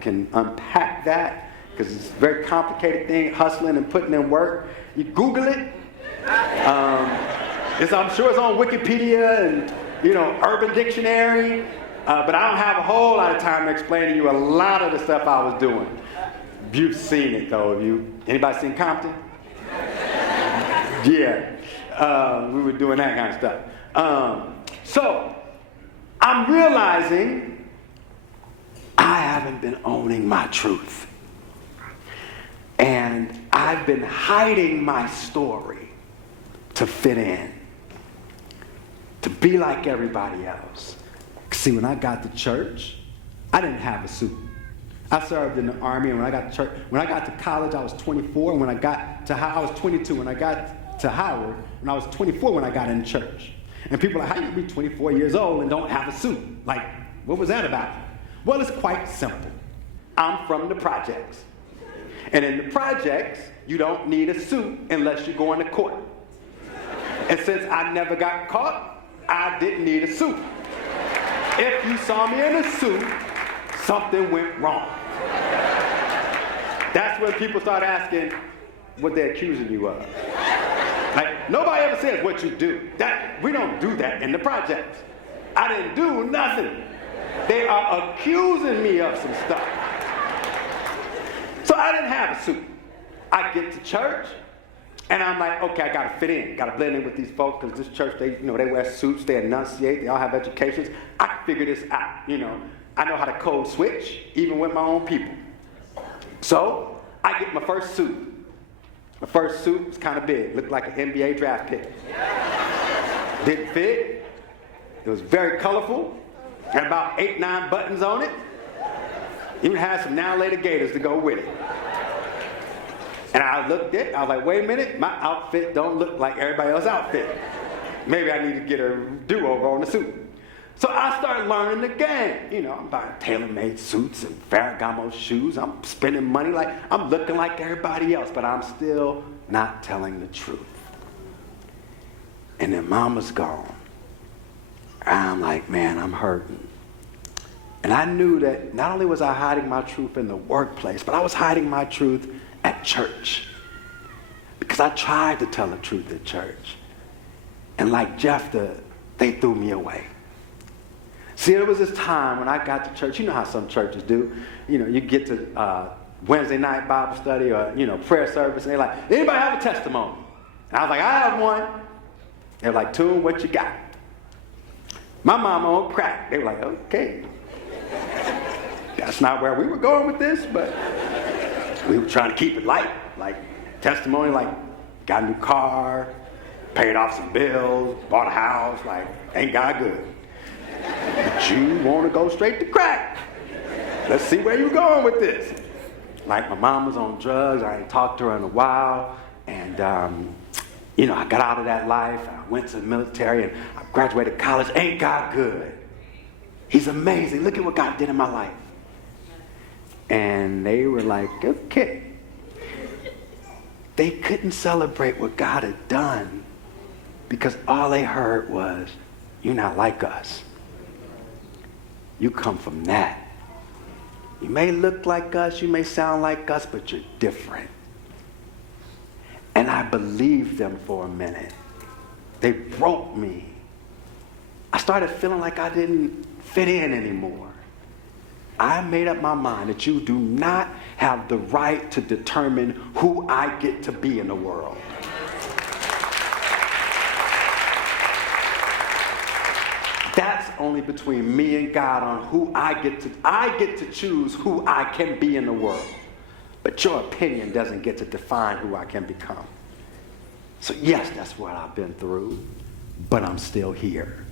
can unpack that, because it's a very complicated thing, hustling and putting in work. You Google it. I'm sure it's on Wikipedia and, Urban Dictionary. But I don't have a whole lot of time to explain to you a lot of the stuff I was doing. You've seen it, though. Anybody seen Compton? Yeah. We were doing that kind of stuff. So I'm realizing I haven't been owning my truth. And I've been hiding my story to fit in, to be like everybody else. See, when I got to church, I didn't have a suit. I served in the Army, and when I got to college, I was 24, and I was 22 when I got to Howard, and I was 24 when I got in church. And people are like, how you be 24 years old and don't have a suit? Like, what was that about? Well, it's quite simple. I'm from the projects. And in the projects, you don't need a suit unless you're going to court. And since I never got caught, I didn't need a suit. If you saw me in a suit, something went wrong. That's when people start asking what they're accusing you of. Like, nobody ever says what you do. We don't do that in the projects. I didn't do nothing. They are accusing me of some stuff. So I didn't have a suit. I get to church, and I'm like, okay, I gotta fit in, gotta blend in with these folks, because this church, they wear suits, they enunciate, they all have educations. I can figure this out, I know how to code switch, even with my own people. So I get my first suit. My first suit was kind of big, looked like an NBA draft pick. Didn't fit. It was very colorful, had about 8-9 buttons on it. Even had some now later gators to go with it. And I looked at it, I was like, wait a minute, my outfit don't look like everybody else's outfit. Maybe I need to get a do-over on the suit. So I started learning the game. I'm buying tailor-made suits and Ferragamo shoes. I'm spending money like I'm looking like everybody else, but I'm still not telling the truth. And then Mama's gone. I'm like, man, I'm hurting. And I knew that not only was I hiding my truth in the workplace, but I was hiding my truth at church. Because I tried to tell the truth at church. And like Jephthah, they threw me away. See, there was this time when I got to church. You know how some churches do. You get to Wednesday night Bible study or, prayer service, and they're like, anybody have a testimony? And I was like, I have one. They're like, Tune, what you got? My mama on crack. They were like, okay. That's not where we were going with this, but we were trying to keep it light. Like, testimony, like, got a new car, paid off some bills, bought a house, like, ain't God good? But you want to go straight to crack. Let's see where you're going with this. Like, my mom was on drugs. I ain't talked to her in a while. And, I got out of that life. I went to the military, and I graduated college. Ain't God good? He's amazing. Look at what God did in my life. And they were like, okay. They couldn't celebrate what God had done because all they heard was, you're not like us. You come from that. You may look like us, you may sound like us, but you're different. And I believed them for a minute. They broke me. I started feeling like I didn't fit in anymore. I made up my mind that you do not have the right to determine who I get to be in the world. That's only between me and God on who I get to choose who I can be in the world. But your opinion doesn't get to define who I can become. So yes, that's what I've been through, but I'm still here.